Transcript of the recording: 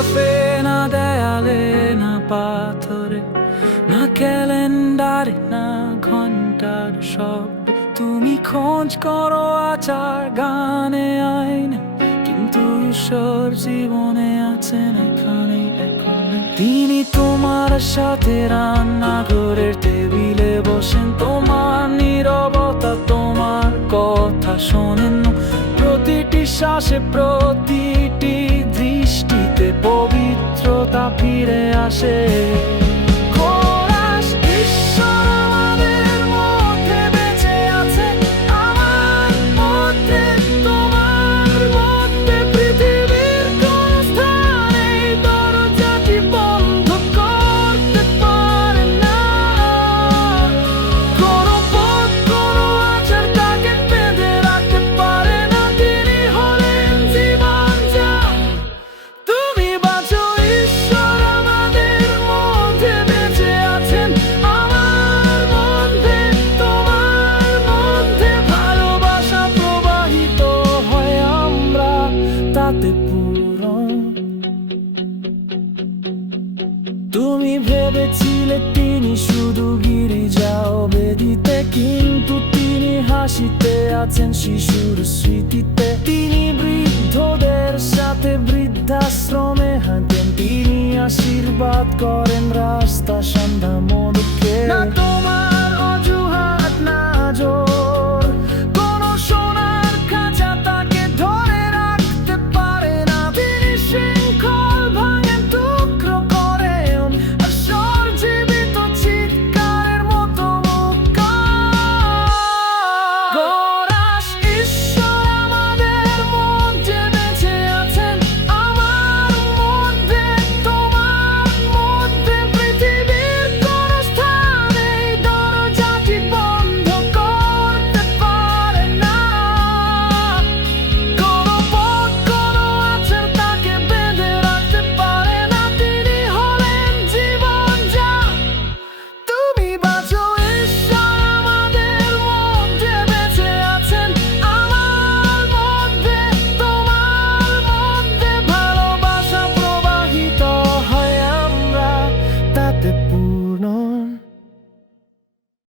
টেলিগ্রাফে না দেয়ালে, না পাথরে, না ক্যালেন্ডারে, না ঘণ্টার শব্দ তুমি খোঁজ করো আচার, গানে, আইন, কিন্তু ঈশ্বর জীবনে আছেন এখানে তিনি তোমার সাথে রান্না রান্নাঘরের টেবিলে বসেন, তোমার নীরবতা, তোমার কথা শোনেন। প্রতিটি শ্বাসে, প্রতিটি দৃষ্টিতে পবিত্রতা ফিরে আসে। তুমি ভেবেছিলে তিনি শুধু গিরি যাও, বেদিতে, কিন্তু তিনি হাসিতে আছেন শিশুর স্মৃতিতে। তিনি বৃদ্ধদের সাথে বৃদ্ধাশ্রমে হাঁটেন, তিনি আশীর্বাদ করেন।